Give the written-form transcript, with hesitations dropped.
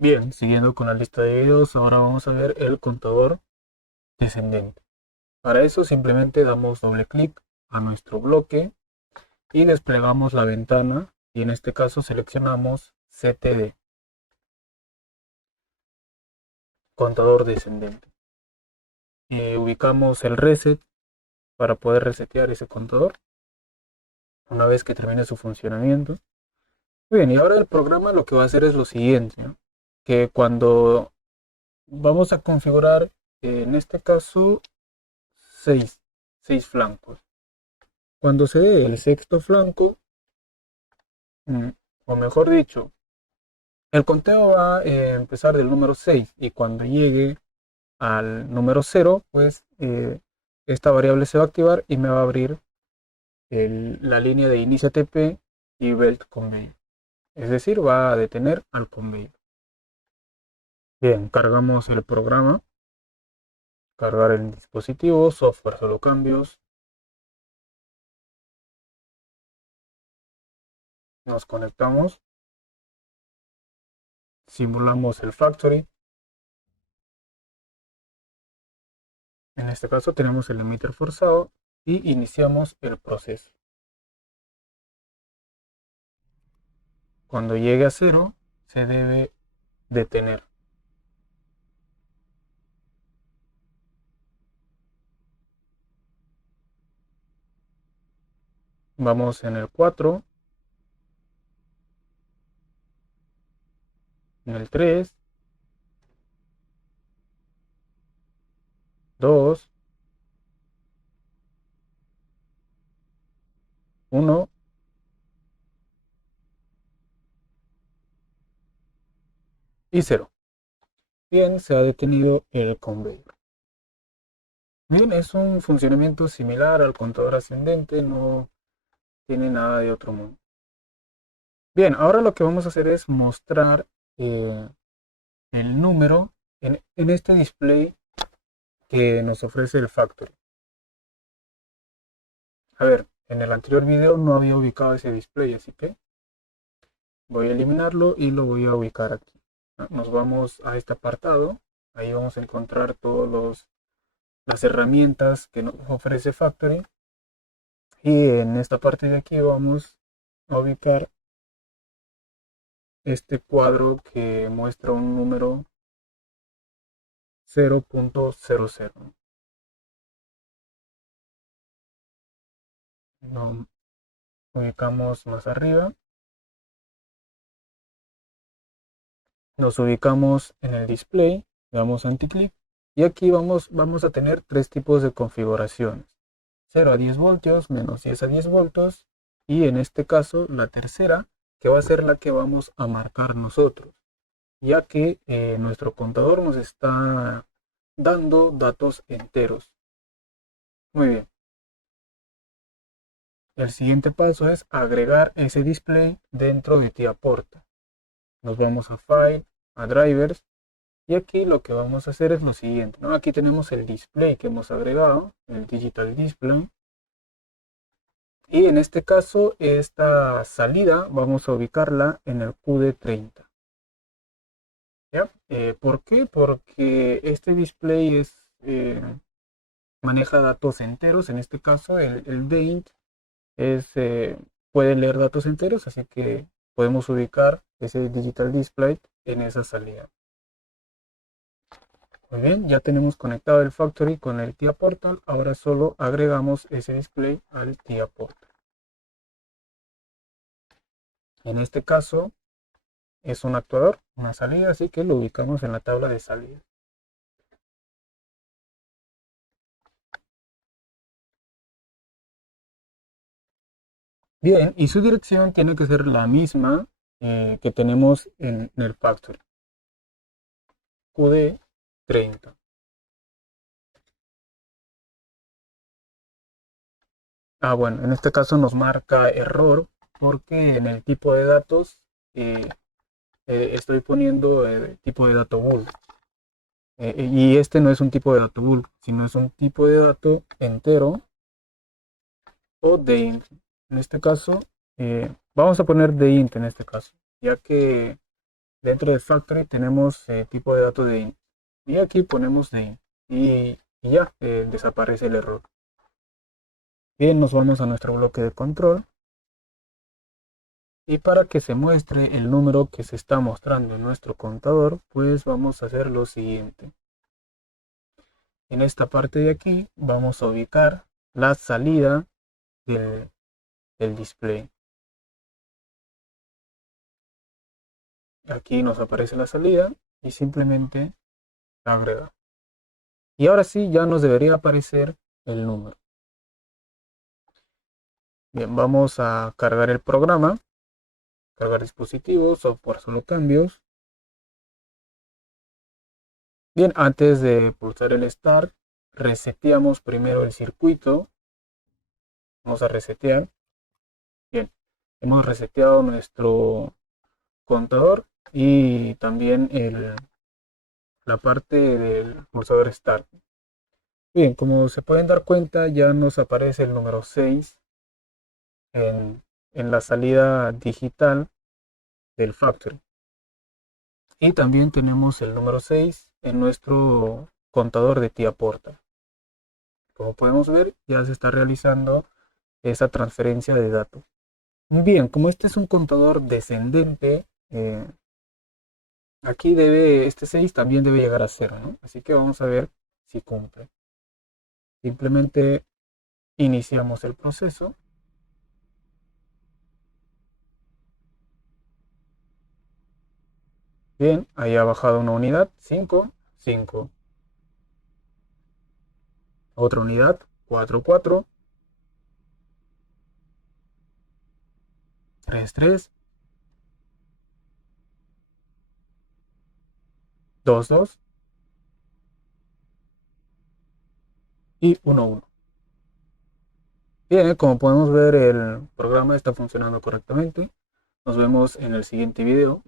Bien, siguiendo con la lista de videos, ahora vamos a ver el contador descendente. Para eso simplemente damos doble clic a nuestro bloque y desplegamos la ventana y en este caso seleccionamos CTD, contador descendente. Y ubicamos el reset para poder resetear ese contador una vez que termine su funcionamiento. Bien, y ahora el programa lo que va a hacer es lo siguiente, ¿no? Que cuando vamos a configurar, en este caso, 6 flancos. Cuando se dé el sexto flanco, o mejor dicho, el conteo va a empezar del número 6 y cuando llegue al número 0, pues esta variable se va a activar y me va a abrir la línea de inicia TP y belt conveyor. Es decir, va a detener al conveyor. Bien, cargamos el programa, cargar el dispositivo, software solo cambios, nos conectamos, simulamos el factory. En este caso tenemos el emitter forzado y iniciamos el proceso. Cuando llegue a 0 se debe detener. Vamos en el 4, en el 3, 2, 1 y 0. Bien, se ha detenido el conveyor. Bien, es un funcionamiento similar al contador ascendente, no tiene nada de otro mundo. Bien, ahora lo que vamos a hacer es mostrar el número en este display que nos ofrece el Factory. A ver, en el anterior video no había ubicado ese display, así que voy a eliminarlo y lo voy a ubicar aquí. Nos vamos a este apartado, ahí vamos a encontrar todas las herramientas que nos ofrece Factory. Y en esta parte de aquí vamos a ubicar este cuadro que muestra un número 0.00. Lo ubicamos más arriba. Nos ubicamos en el display, damos anticlic y aquí vamos a tener tres tipos de configuraciones: 0 a 10 voltios, menos 10 a 10 voltios y en este caso la tercera, que va a ser la que vamos a marcar nosotros, ya que nuestro contador nos está dando datos enteros. Muy bien, el siguiente paso es agregar ese display dentro de TIAporta. Nos vamos a File, a Drivers. Y aquí lo que vamos a hacer es lo siguiente, ¿no? Aquí tenemos el display que hemos agregado, el Digital Display. Y en este caso, esta salida vamos a ubicarla en el QD30. ¿Ya? ¿Por qué? Porque este display maneja datos enteros. En este caso, el DINT puede leer datos enteros, así que podemos ubicar ese Digital Display en esa salida. Muy bien, ya tenemos conectado el Factory con el TIA Portal. Ahora solo agregamos ese display al TIA Portal. En este caso es un actuador, una salida, así que lo ubicamos en la tabla de salida. Bien, y su dirección tiene que ser la misma que tenemos en el Factory. QD30. Bueno, en este caso nos marca error porque en el tipo de datos estoy poniendo tipo de dato bool. Y este no es un tipo de dato bulk, sino es un tipo de dato entero o de int. En este caso, vamos a poner de int en este caso, ya que dentro de factory tenemos tipo de datos de int. Y aquí ponemos de int. Y ya desaparece el error. Bien, nos vamos a nuestro bloque de control. Y para que se muestre el número que se está mostrando en nuestro contador, pues vamos a hacer lo siguiente. En esta parte de aquí vamos a ubicar la salida del display. Aquí nos aparece la salida y simplemente agrega. Y ahora sí ya nos debería aparecer el número. Bien, vamos a cargar el programa. Cargar dispositivos, software solo cambios. Bien, antes de pulsar el Start, reseteamos primero el circuito. Vamos a resetear. Bien, hemos reseteado nuestro contador y también la parte del pulsador Start. Bien, como se pueden dar cuenta, ya nos aparece el número 6 en la salida digital del Factory. Y también tenemos el número 6 en nuestro contador de tía Portal. Como podemos ver, ya se está realizando esa transferencia de datos. Bien, como este es un contador descendente, aquí este 6 también debe llegar a 0, ¿no? Así que vamos a ver si cumple. Simplemente iniciamos el proceso. Bien, ahí ha bajado una unidad, 5, 5. Otra unidad, 4, 4. 3, 3. 2, 2. Y 1, 1. Bien, como podemos ver, el programa está funcionando correctamente. Nos vemos en el siguiente video.